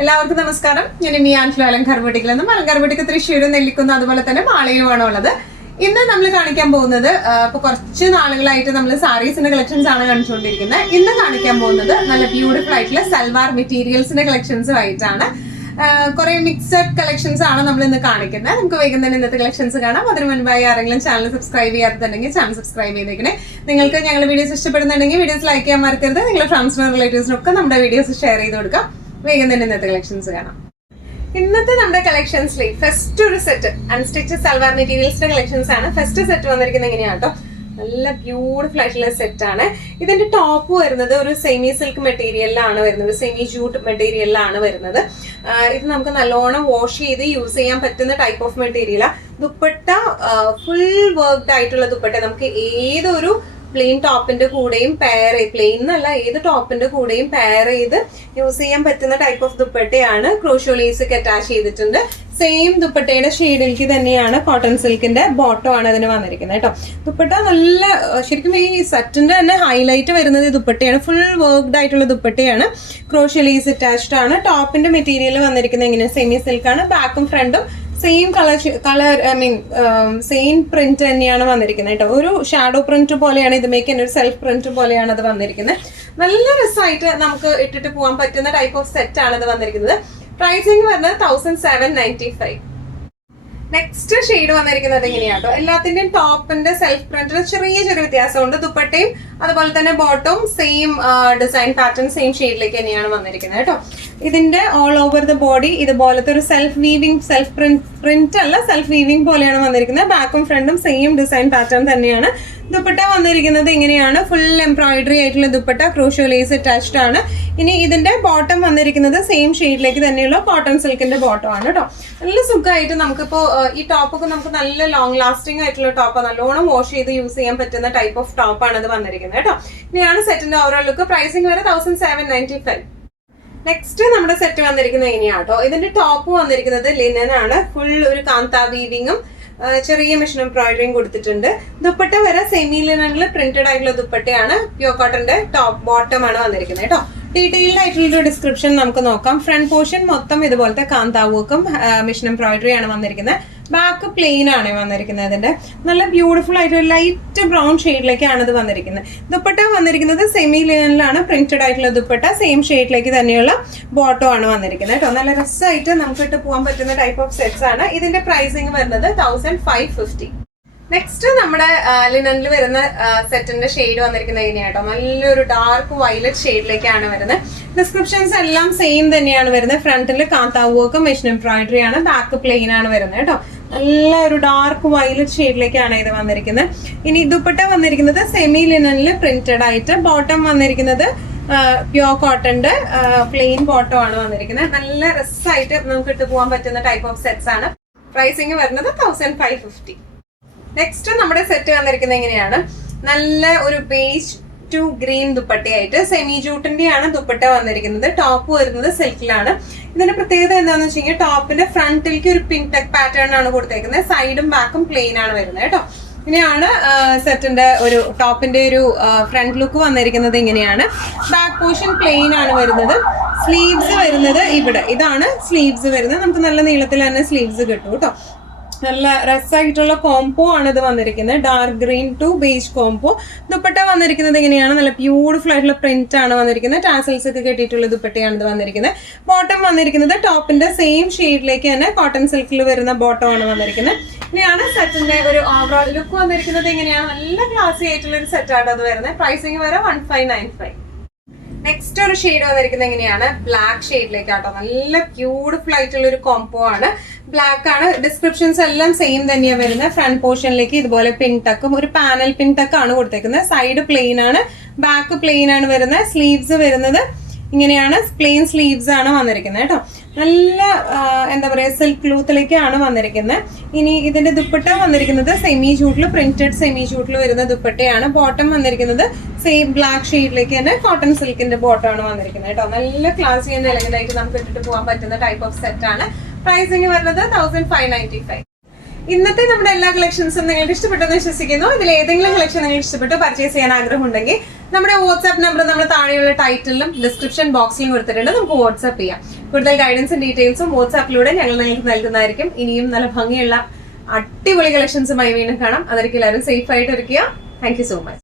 എല്ലാവർക്കും നമസ്കാരം. ഞാൻ ഇനി ആൻഷ്ലോ അലങ്കാർപെട്ടിക്കിൽ നിന്നും അലങ്കാർപെട്ടിക്ക് തൃശ്ശൂർ നെല്ലിക്കുന്ന അതുപോലെ തന്നെ മാളയിലുമാണ് ഉള്ളത്. ഇന്ന് നമ്മൾ കാണിക്കാൻ പോകുന്നത് ഇപ്പൊ കുറച്ച് നാളുകളായിട്ട് നമ്മൾ സാരീസിന്റെ കളക്ഷൻസ് ആണ് കാണിച്ചുകൊണ്ടിരിക്കുന്നത്. ഇന്ന് കാണിക്കാൻ പോകുന്നത് നല്ല ബ്യൂട്ടിഫുൾ ആയിട്ടുള്ള സൽവാർ മെറ്റീരിയൽസിന്റെ കളക്ഷൻസും ആയിട്ടാണ്. കുറെ മിക്സഡ് കളക്ഷൻസ് ആണ് നമ്മൾ ഇന്ന് കാണിക്കുന്നത്. നമുക്ക് വേഗം തന്നെ ഇന്നത്തെ കളക്ഷൻസ് കാണാം. അതിന് മുൻപായി ആരെങ്കിലും ചാനൽ സബ്സ്ക്രൈബ് ചെയ്യാത്തുണ്ടെങ്കിൽ ചാനൽ സബ്സ്ക്രൈബ് ചെയ്തേക്കണേ. നിങ്ങൾക്ക് ഞങ്ങളുടെ വീഡിയോസ് ഇഷ്ടപ്പെടുന്നുണ്ടെങ്കിൽ വീഡിയോസ് ലൈക്ക് ചെയ്യാൻ മറക്കരുത്. നിങ്ങളുടെ ഫ്രണ്ട്സിനും റിലേറ്റീവ്സിനും ഒക്കെ നമ്മുടെ വീഡിയോസ് ഷെയർ ചെയ്ത് കൊടുക്കാം. വേഗം തന്നെ ഇന്നത്തെ കളക്ഷൻസ് കാണാം. ഇന്നത്തെ നമ്മുടെ കളക്ഷൻസിൽ ഫസ്റ്റ് ഒരു സെറ്റ് അൺസ്റ്റിച്ച് സൽവാർ മെറ്റീരിയൽസിന്റെ കളക്ഷൻസ് ആണ്. ഫസ്റ്റ് സെറ്റ് വന്നിരിക്കുന്നത് എങ്ങനെയാണ് കേട്ടോ, നല്ല ബ്യൂട്ടിഫുൾ ആയിട്ടുള്ള സെറ്റ് ആണ്. ഇതിന്റെ ടോപ്പ് വരുന്നത് ഒരു സെമി സിൽക്ക് മെറ്റീരിയലിലാണ് വരുന്നത്, സെമി ജൂട്ട് മെറ്റീരിയലിലാണ് വരുന്നത്. ഇത് നമുക്ക് നല്ലോണം വാഷ് ചെയ്ത് യൂസ് ചെയ്യാൻ പറ്റുന്ന ടൈപ്പ് ഓഫ് മെറ്റീരിയലാണ്. ദുപ്പട്ട ഫുൾ വർക്ക്ഡ് ആയിട്ടുള്ള ദുപ്പട്ട നമുക്ക് ഏതൊരു പ്ലെയിൻ ടോപ്പിന്റെ കൂടെയും പെയർ പ്ലെയിൻ എന്നല്ല ഏത് ടോപ്പിന്റെ കൂടെയും പെയർ ചെയ്ത് യൂസ് ചെയ്യാൻ പറ്റുന്ന ടൈപ്പ് ഓഫ് ദുപ്പട്ടയാണ്. ക്രോഷോ ലേസ് ഒക്കെ അറ്റാച്ച് ചെയ്തിട്ടുണ്ട്. സെയിം ദുപ്പട്ടയുടെ ഷെയ്ഡിലേക്ക് തന്നെയാണ് കോട്ടൺ സിൽക്കിന്റെ ബോട്ടം ആണ് അതിന് വന്നിരിക്കുന്നത് കേട്ടോ. ദുപ്പട്ട നല്ല ശരിക്കും ഈ സെറ്റിന്റെ തന്നെ ഹൈലൈറ്റ് വരുന്നത് ഈ ദുപ്പട്ടയാണ്. ഫുൾ വർക്ക്ഡ് ആയിട്ടുള്ള ദുപ്പട്ടയാണ്. ക്രോഷോ ലേസ് അറ്റാച്ച്ഡ് ആണ്. ടോപ്പിന്റെ മെറ്റീരിയൽ വന്നിരിക്കുന്നത് എങ്ങനെ സെമി സിൽക്കാണ്. ബാക്കും ഫ്രണ്ടും സെയിം കളർ സെയിം പ്രിന്റ് തന്നെയാണ് വന്നിരിക്കുന്നത് കേട്ടോ. ഒരു ഷാഡോ പ്രിന്റ് പോലെയാണ് ഇത് മേക്ക് ഒരു സെൽഫ് പ്രിന്റ് പോലെയാണ് അത് വന്നിരിക്കുന്നത്. നല്ല രസമായിട്ട് നമുക്ക് ഇട്ടിട്ട് പോകാൻ പറ്റുന്ന ടൈപ്പ് ഓഫ് സെറ്റ് ആണ് ഇത് വന്നിരിക്കുന്നത്. പ്രൈസിങ് വരുന്നത് 1795. നെക്സ്റ്റ് ഷെയ്ഡ് വന്നിരിക്കുന്നത് എങ്ങനെയാട്ടോ, എല്ലാത്തിന്റെയും ടോപ്പിന്റെ സെൽഫ് പ്രിന്റിൽ ചെറിയ വ്യത്യാസമുണ്ട്. ദുപ്പട്ടയും അതുപോലെ തന്നെ ബോട്ടവും സെയിം ഡിസൈൻ പാറ്റേൺ സെയിം ഷെയ്ഡിലേക്ക് തന്നെയാണ് വന്നിരിക്കുന്നത് കേട്ടോ. ഇതിന്റെ ഓൾ ഓവർ ദ ബോഡി ഇതുപോലത്തെ ഒരു സെൽഫ് വീവിംഗ് സെൽഫ് പ്രിന്റ് അല്ല സെൽഫ് വീവിംഗ് പോലെയാണ് വന്നിരിക്കുന്നത്. ബാക്കും ഫ്രണ്ടും സെയിം ഡിസൈൻ പാറ്റേൺ തന്നെയാണ്. ദുപ്പട്ട വന്നിരിക്കുന്നത് ഇങ്ങനെയാണ്, ഫുൾ എംബ്രോയിഡറി ആയിട്ടുള്ള ദുപ്പട്ട, ക്രോഷോ ലേസ് അറ്റാച്ച്ഡ് ആണ്. ഇനി ഇതിന്റെ ബോട്ടം വന്നിരിക്കുന്നത് സെയിം ഷെയ്ഡിലേക്ക് തന്നെയുള്ള കോട്ടൺ സിൽക്കിന്റെ ബോട്ടം ആണ് കേട്ടോ. നല്ല സുഖമായിട്ട് നമുക്കിപ്പോ ഈ ടോപ്പൊക്കെ നമുക്ക് നല്ല ലോങ് ലാസ്റ്റിംഗ് ആയിട്ടുള്ള ടോപ്പ്, നല്ലോണം വാഷ് ചെയ്ത് യൂസ് ചെയ്യാൻ പറ്റുന്ന ടൈപ്പ് ഓഫ് ടോപ്പാണ് ഇത് വന്നിരിക്കുന്നത് കേട്ടോ. ഇനിയാണ് സെറ്റിന്റെ ഓവറോൾ ലുക്ക്. പ്രൈസിംഗ് വരെ 1795. നെക്സ്റ്റ് നമ്മുടെ സെറ്റ് വന്നിരിക്കുന്നത് എങ്ങനെയാട്ടോ, ഇതിന്റെ ടോപ്പ് വന്നിരിക്കുന്നത് ലിനൻ ആണ്. ഫുൾ ഒരു കാന്ത വീവിങ്ങും ചെറിയ മെഷീൻ എംബ്രോയിഡറിയും കൊടുത്തിട്ടുണ്ട്. ദുപ്പട്ട വരെ സെമി ലിനനിൽ പ്രിന്റഡ് ആയിട്ടുള്ള ദുപ്പട്ടയാണ്. പ്യൂർ കോട്ടന്റെ ടോപ്പ് ബോട്ടം ആണ് വന്നിരിക്കുന്നത് കേട്ടോ. ഡീറ്റെയിൽഡ് ആയിട്ടുള്ള ഡിസ്ക്രിപ്ഷൻ നമുക്ക് നോക്കാം. ഫ്രണ്ട് പോർഷൻ മൊത്തം ഇതുപോലത്തെ കാന്ത വർക്കും മെഷീൻ എംബ്രോയിഡറി ആണ് വന്നിരിക്കുന്നത്. ബാക്ക് പ്ലെയിൻ ആണ് വന്നിരിക്കുന്നത്. അതിന്റെ നല്ല ബ്യൂട്ടിഫുൾ ആയിട്ടുള്ള ലൈറ്റ് ബ്രൗൺ ഷെയ്ഡിലേക്കാണ് ഇത് വന്നിരിക്കുന്നത്. ദുപ്പട്ട വന്നിരിക്കുന്നത് സെമി ലിനനിലാണ് പ്രിന്റഡ് ആയിട്ടുള്ള ദുപ്പട്ട, സെയിം ഷെയ്ഡിലേക്ക് തന്നെയുള്ള ബോട്ടോ ആണ് വന്നിരിക്കുന്നത് കേട്ടോ. നല്ല രസമായിട്ട് നമുക്ക് ഇട്ട് പോകാൻ പറ്റുന്ന ടൈപ്പ് ഓഫ് സെറ്റ്സ് ആണ്. ഇതിന്റെ പ്രൈസിങ് വരുന്നത് 1550. നെക്സ്റ്റ് നമ്മുടെ ലിനനിൽ വരുന്ന സെറ്റിന്റെ ഷെയ്ഡ് വന്നിരിക്കുന്നത് എങ്ങനെയാട്ടോ, നല്ലൊരു ഡാർക്ക് വയലറ്റ് ഷെയ്ഡിലേക്കാണ് വരുന്നത്. ഡിസ്ക്രിപ്ഷൻസ് എല്ലാം സെയിം തന്നെയാണ് വരുന്നത്. ഫ്രണ്ടിൽ കാന്ത വർക്ക് മെഷീൻ എംബ്രോയിഡറി ആണ്, ബാക്ക് പ്ലെയിൻ ആണ് വരുന്നത് കേട്ടോ. നല്ല ഒരു ഡാർക്ക് വയലറ്റ് ഷെയ്ഡിലേക്കാണ് ഇത് വന്നിരിക്കുന്നത്. ഇനി ദുപ്പട്ട വന്നിരിക്കുന്നത് സെമി ലിനനിൽ പ്രിന്റഡ് ആയിട്ട്, ബോട്ടം വന്നിരിക്കുന്നത് പ്യൂർ കോട്ടന്റെ പ്ലെയിൻ ബോട്ടം ആണ് വന്നിരിക്കുന്നത്. നല്ല രസമായിട്ട് നമുക്ക് ഇട്ട് പോകാൻ പറ്റുന്ന ടൈപ്പ് ഓഫ് സെറ്റ്സ് ആണ്. പ്രൈസിങ് വരുന്നത് 1550. നെക്സ്റ്റ് നമ്മുടെ സെറ്റ് വന്നിരിക്കുന്നത് എങ്ങനെയാണ്, നല്ല ഒരു ബേജ് ടു ഗ്രീൻ ദുപ്പട്ടയായിട്ട് സെമി ജൂട്ടിന്റെ ആണ് ദുപ്പട്ട വന്നിരിക്കുന്നത്. ടോപ്പ് വരുന്നത് സിൽക്കിലാണ്. ഇതിന്റെ പ്രത്യേകത എന്താണെന്ന് വെച്ച് കഴിഞ്ഞാൽ ടോപ്പിന്റെ ഫ്രണ്ടിലേക്ക് ഒരു പിൻ ടെക് പാറ്റേൺ ആണ് കൊടുത്തേക്കുന്നത്. സൈഡും ബാക്കും പ്ലെയിൻ ആണ് വരുന്നത് കേട്ടോ. ഇങ്ങനെയാണ് സെറ്റിന്റെ ഒരു ടോപ്പിന്റെ ഒരു ഫ്രണ്ട് ലുക്ക് വന്നിരിക്കുന്നത്. ഇങ്ങനെയാണ്. ബാക്ക് പോർഷൻ പ്ലെയിൻ ആണ് വരുന്നത്. സ്ലീവ്സ് വരുന്നത് ഇവിടെ, ഇതാണ് സ്ലീവ്സ് വരുന്നത്. നമുക്ക് നല്ല നീളത്തിൽ തന്നെ സ്ലീവ്സ് കിട്ടും കേട്ടോ. നല്ല രസമായിട്ടുള്ള കോംബോ ആണ് ഇത് വന്നിരിക്കുന്നത്. Dark green to beige combo. Dupatta വന്നിരിക്കുന്നത് എങ്ങനെയാണ്, നല്ല ബ്യൂട്ടിഫുൾ ആയിട്ടുള്ള പ്രിന്റ് ആണ് വന്നിരിക്കുന്നത്. ടാസൽസ് ഒക്കെ കെട്ടിയിട്ടുള്ള ദുപ്പട്ടയാണ് ഇത് വന്നിരിക്കുന്നത്. ബോട്ടം വന്നിരിക്കുന്നത് ടോപ്പിന്റെ സെയിം ഷെയ്ഡിലേക്ക് തന്നെ കോട്ടൺ സിൽക്കിൽ വരുന്ന ബോട്ടം ആണ് വന്നിരിക്കുന്നത്. ഇനിയാണ് സെറ്റിന്റെ ഒരു ഓവറോൾ ലുക്ക് വന്നിരിക്കുന്നത് എങ്ങനെയാണ്, നല്ല ക്ലാസി ആയിട്ടുള്ള ഒരു സെറ്റ് ആണ് അത് വരുന്നത്. പ്രൈസിങ് വരെ 1595. നെക്സ്റ്റ് ഒരു ഷെയ്ഡ് വന്നിരിക്കുന്നത് എങ്ങനെയാണ്, ബ്ലാക്ക് ഷെയ്ഡിലേക്കാട്ടോ. നല്ല ബ്യൂട്ടിഫുൾ ആയിട്ടുള്ള ഒരു കോംബോ ആണ്. ബ്ലാക്ക് ആണ്. ഡിസ്ക്രിപ്ഷൻസ് എല്ലാം സെയിം തന്നെയാണ് വരുന്നത്. ഫ്രണ്ട് പോർഷനിലേക്ക് ഇതുപോലെ പിൻ ടക്കും ഒരു പാനൽ പിൻ ടക്ക് ആണ് കൊടുത്തേക്കുന്നത്. സൈഡ് പ്ലെയിൻ ആണ്, ബാക്ക് പ്ലെയിൻ ആണ് വരുന്നത്. സ്ലീവ്സ് വരുന്നത് ഇങ്ങനെയാണ്, പ്ലെയിൻ സ്ലീവ്സ് ആണ് വന്നിരിക്കുന്നത് കേട്ടോ. നല്ല എന്താ പറയുക സിൽക്ക് ക്ലൂത്തിലേക്കാണ് വന്നിരിക്കുന്നത്. ഇനി ഇതിന്റെ ദുപ്പട്ട വന്നിരിക്കുന്നത് സെമി ജൂട്ടിൽ പ്രിന്റഡ് സെമി ജൂട്ടിൽ വരുന്ന ദുപ്പട്ടയാണ്. ബോട്ടം വന്നിരിക്കുന്നത് സെയിം ബ്ലാക്ക് ഷെയ്ഡിലേക്ക് തന്നെ കോട്ടൺ സിൽക്കിന്റെ ബോട്ടം ആണ് വന്നിരിക്കുന്നത് കേട്ടോ. നല്ല ക്ലാസി ആൻഡ് എലഗന്റ് ആയിട്ട് നമുക്ക് ഇട്ടിട്ട് പോകാൻ പറ്റുന്ന ടൈപ്പ് ഓഫ് സെറ്റ് ആണ്. പ്രൈസിങ് വരുന്നത് 1595. ഇന്നത്തെ നമ്മുടെ എല്ലാ കളക്ഷൻസും നിങ്ങൾക്ക് ഇഷ്ടപ്പെട്ടെന്ന് വിശ്വസിക്കുന്നു. ഇതിൽ ഏതെങ്കിലും കളക്ഷൻ നിങ്ങൾക്ക് ഇഷ്ടപ്പെട്ടു പർച്ചേസ് ചെയ്യാൻ ആഗ്രഹം ഉണ്ടെങ്കിൽ നമ്മുടെ വാട്സ്ആപ്പ് നമ്പർ നമ്മൾ താഴെയുള്ള ടൈറ്റിലും ഡിസ്ക്രിപ്ഷൻ ബോക്സിലും കൊടുത്തിട്ടുണ്ട്. നമുക്ക് വാട്സ്ആപ്പ് ചെയ്യാം. കൂടുതൽ ഗൈഡൻസും ഡീറ്റെയിൽസും വാട്സ്ആപ്പിലൂടെ ഞങ്ങൾ നിങ്ങൾക്ക് നൽകുന്നതായിരിക്കും. ഇനിയും നല്ല ഭംഗിയുള്ള അടിപൊളി കളക്ഷൻസുമായി വീണ്ടും കാണാം. അതൊരിക്കലും എല്ലാവരും സേഫ് ആയിട്ട് ഇരിക്കുക. Thank you so much.